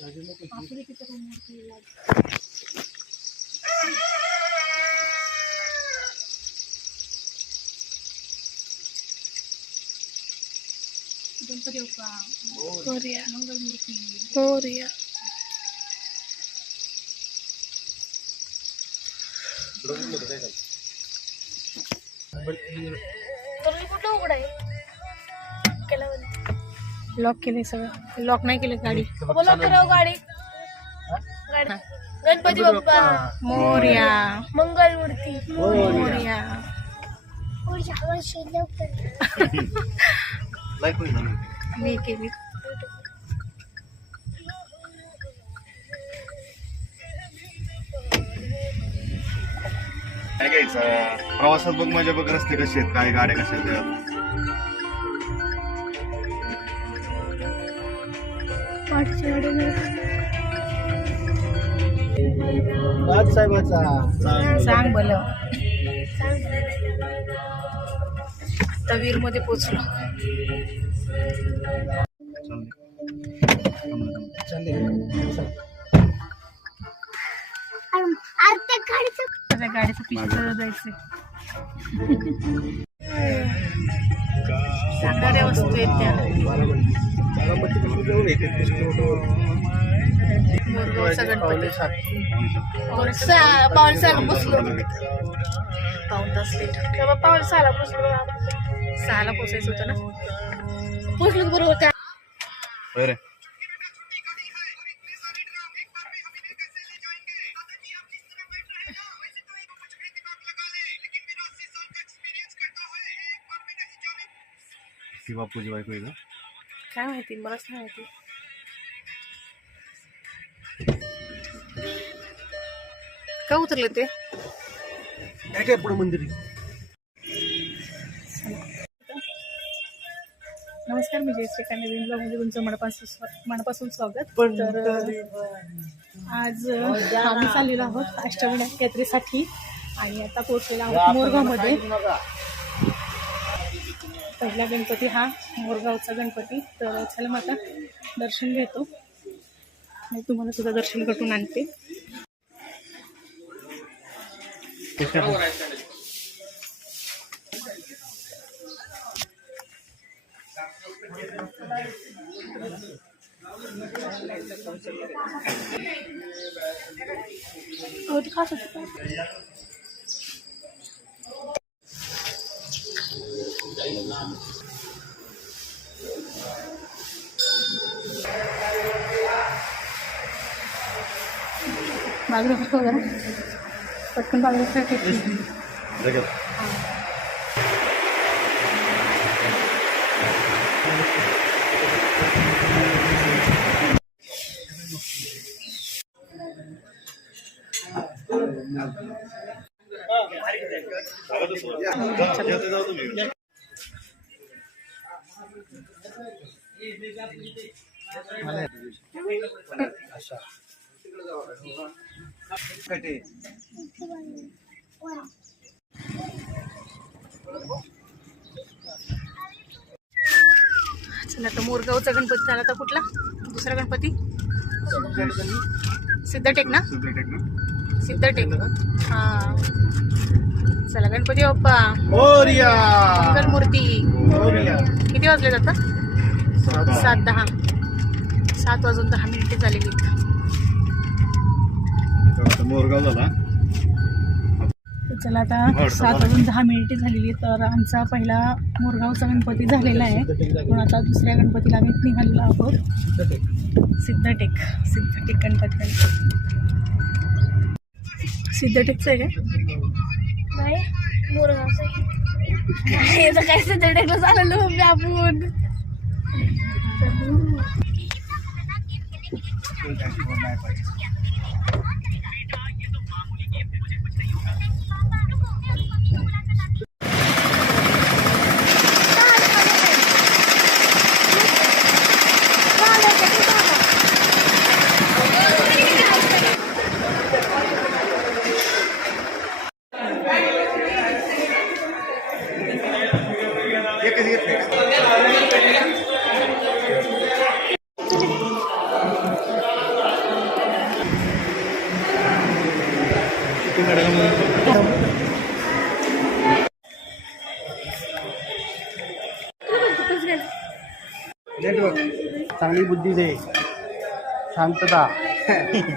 गणपती बाप्पा मोरया मंगलमूर्ती मोरया. कुठं उघड आहे लॉक केले सगळं. लॉक नाही केले गाडी. बोला करावं गाडी. गाडी गणपती बाप्पा मोरया मंगलमूर्ती मोरया. मी केली. काय घ्यायचं प्रवासात बघ माझ्या बघ रस्ते कसे आहेत, काय गाड्या कशा आहेत. सांग भलं. तवीर मध्ये पोचलो. गाडीचं पिक्चर जायचंय. चांगल्या वस्तू आहेत त्या. मोरगावचा गणपती पावसाला बसलो. पाऊण तास लेट. पावसाला बसलो. 6ला पोचायचं होतं ना. पोचलो बरोबर त्या. बरं ती बापूजी बायको आहे का? काय माहिती, मलाच नाही माहिती. का उतरले ते? काय पुढे मंदिर. नमस्कार, मी जयश्री कांडे. नवीन ब्लॉगमध्ये तुमचं मनापासून स्वागत. तर आज आम्ही चाललेलो आहोत अष्टविनायक यात्रेसाठी आणि आता पोहोचलेलो आहोत मोरगावमध्ये. पहिला गणपती हा मोरगावचा गणपती. तर चला मग आता दर्शन घेतो आणि तुम्हाला सुद्धा दर्शन करून आणते. बाजूला कसं जरा पटकन बाजूला चला आता मोरगावचा गणपती झाला. आता कुठला दुसरा गणपती? सिद्धटेक ना? सिद्धटेक. हा चला गणपती बाप्पा मोरया मंगलमूर्ती. मोरया. किती वाजले आता? 7:10. 7:10 झालेली. मोरगाव झाला. चला आता 7:10 झालेली. तर आमचा पहिला मोरगावचा गणपती झालेला आहे. पण आता दुसऱ्या गणपतीला आम्ही निघालेलो आहोत. सिद्धटेक गणपती. सिद्धटेकचं आहे काय? नाही मोरगावचं आहे. काय सिद्धटेकला चाललो आपण. सेल्फी काढायला म्हणून. चांगली बुद्धी दे, शांतता,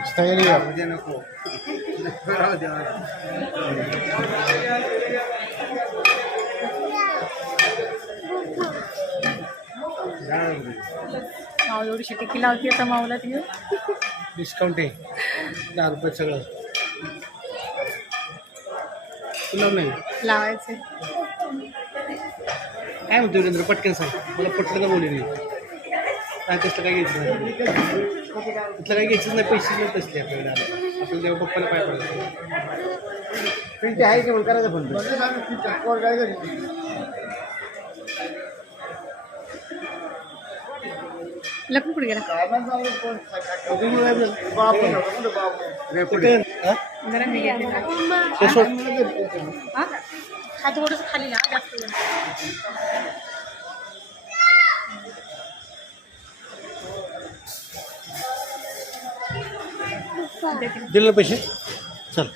स्थैर्य. नको माऊ एवढी टिकी लावते आता माऊला ती. डिस्काउंट आहे 10 रुपये सगळं. तुला नाही लावायचे. काय म्हणतो वीरेंद्र, पटकन सांग. मला पटलं का बोलली नाही. काय तसलं काय घ्यायचं नाही, तिथलं काय घ्यायचंच नाही. पैसे नाही तसले आपल्याकडे. आपण तेव्हा पप्पाला पाय पडायचं. ते आहे का करायचं पण लग्न कुठे गेला जरा मी घेते हा हा थोडंसं खाली ना जास्त वेळ. दिले पैसे. चल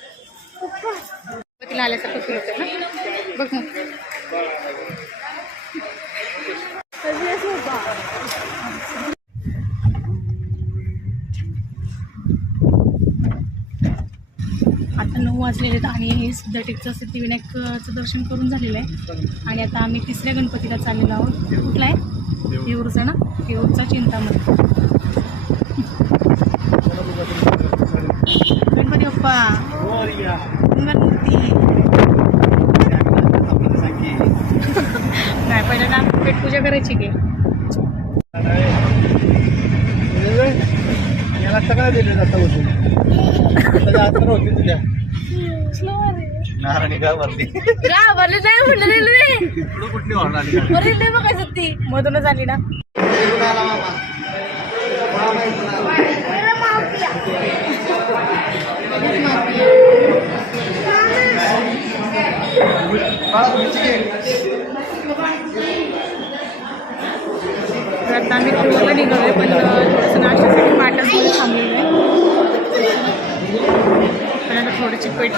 तिला आल्यासारखं फील होतं ना बघ मग. आता 9 वाजलेले आहेत आणि सिद्धटेकचं सिद्धिविनायकचं दर्शन करून झालेलं आहे. आणि आता आम्ही 3ऱ्या गणपतीला चाललेलो आहोत. कुठला आहे येऊरचा ना, येऊरचा चिंतामणी. गणपती बाप्पा गणपती. नाही पहिल्यांदा आम्ही पेटपूजा करायची की. याला सगळं दिलं जातं बसून. होती तुझ्या नारायणी का भरली कुठली बघायचं ती मधूनच आली ना. आता आम्ही टूरला निघालोय पण थोडंसं नाश्त्यासाठी पाटासाठी थांबलेलं आहे. पण आता थोडंशी पेट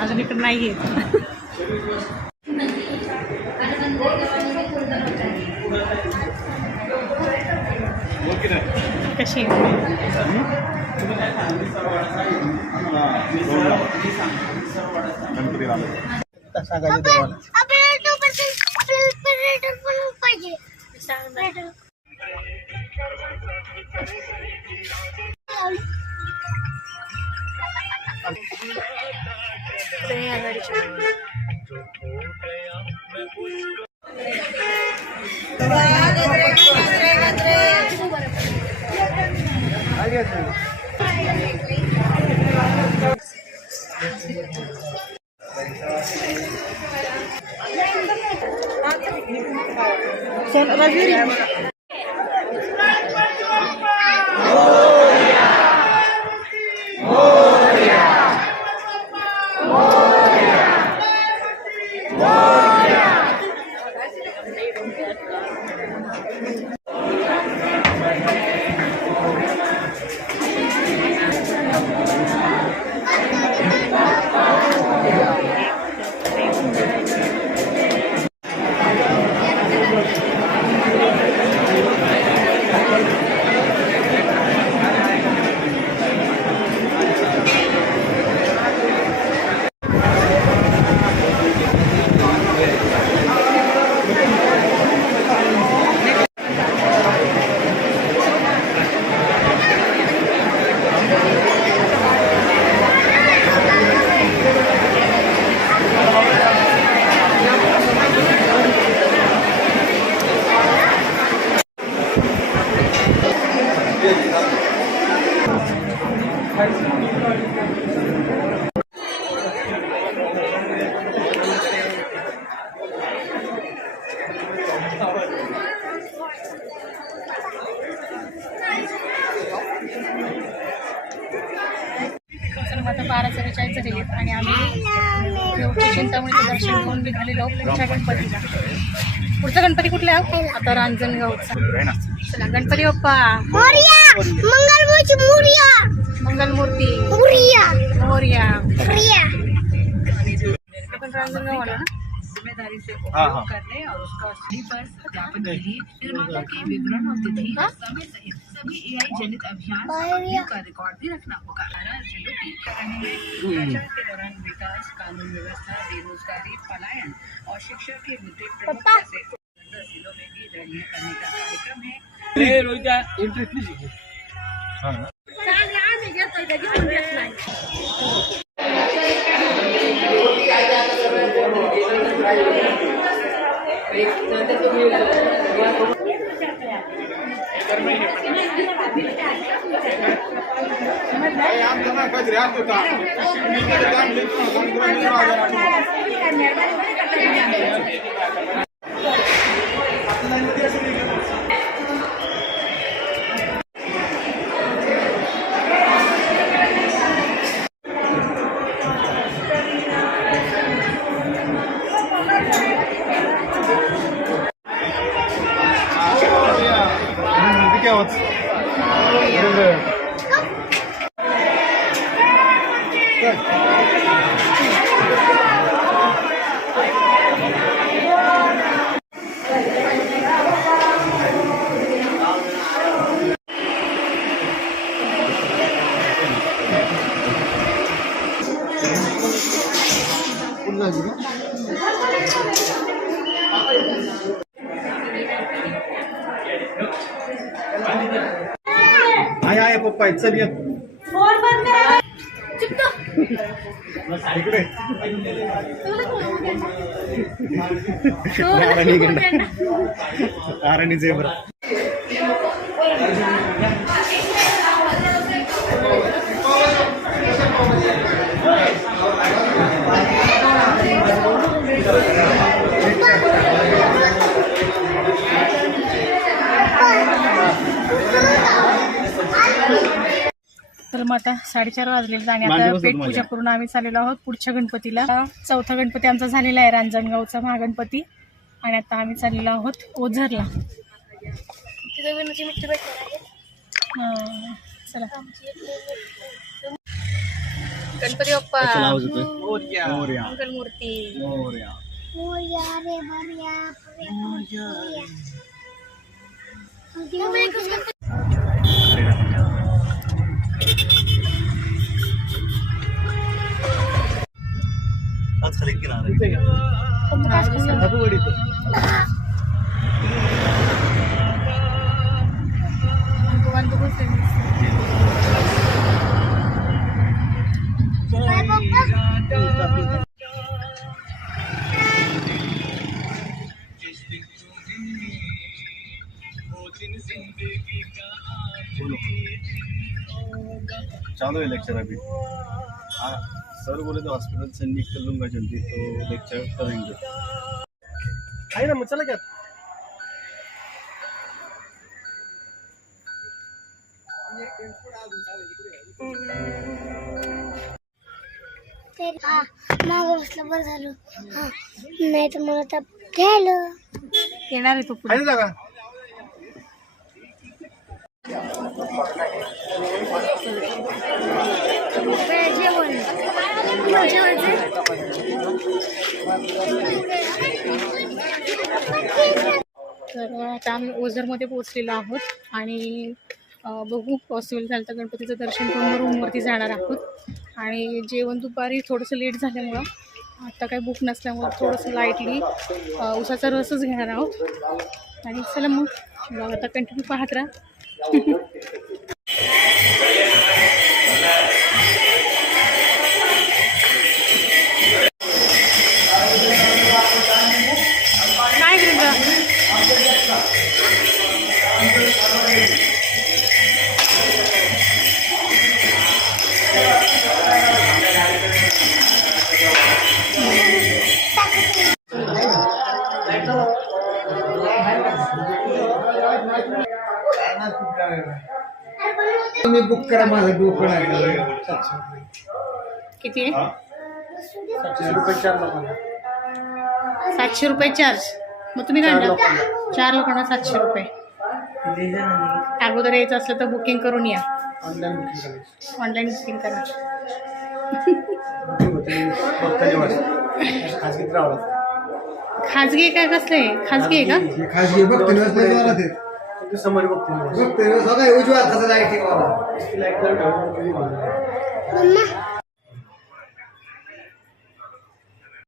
अजून इकडं नाही आहे. कशी सांगायचं देवाला. चिंतामणीचं दर्शन घेऊन निघालेलो पुढच्या गणपतीला. पुढचा गणपती कुठला आहे? आता रांजणगावचा. चला गणपती बाप्पा मंगलमूर्ती मोरया. आपण रांजणगाव आलो ना. जिम्मेदारी से उपयोग करने और उसका सही पर सत्यापन के लिए निर्माता के विवरण और तिथि समय सहित सभी AI जनित अभियान का रिकॉर्ड भी रखना होगा। 18 जिलों की प्रचार के दौरान विकास, कानून व्यवस्था, बेरोजगारी, पलायन और शिक्षा के मुद्दे प्रमुख जैसे 10 जिलों में भी रैलियां करने का कार्यक्रम है। आहे पप्पा चल ये इकडे आराणी झेब्रा. तर मग आता 4:30 वाजले आणि आता पेटपूजा करून आम्ही चाललेलो आहोत पुढच्या गणपतीला. चौथा गणपती आमचा झालेला आहे रांजणगावचा महागणपती. आणि आता आम्ही चाललेलो आहोत ओझरला. चला गणपती बाप्पा मंगलमूर्ती. खाली किनारा चालू है लेक्चर अभी. हाँ सर बोले तो हॉस्पिटल से निकल लूंगा जल्दी तो लेक्चर करेंगे. आहे ना मग चला क्या. मागं बसलं बरं झालं. नाही तर मला तर घ्यायला येणार आहे तो पुढे. आहे ना जागा. तर आता आम्ही ओझरमध्ये पोहोचलेलो आहोत आणि बघू पॉसिबल झालं तर गणपतीचं दर्शन करून रूमवरती जाणार आहोत. आणि जेवण दुपारी थोडंसं लेट झाल्यामुळं आता काही बुक नसल्यामुळं थोडंसं लाईटली उसाचा रसच घेणार आहोत. आणि चला मग आता कंटिन्यू पाहत राहा. तुम्ही बुक करा माझं डोकं आहे. किती आहे? ₹700 4 लोकांना. 700 रुपये चार्ज. मग तुम्ही काय म्हणता? 4 लोकांना 700 रुपये. अगोदर यायचं असलं तर बुकिंग करून या. ऑनलाईन बुकिंग करायची. ऑनलाईन बुकिंग करा. खाजगीत राहावं. खाजगी काय कसले? खाजगी आहे का? खाजगी बघते समोर बघते उजव्या हाताचा तिला एकदा ठेवून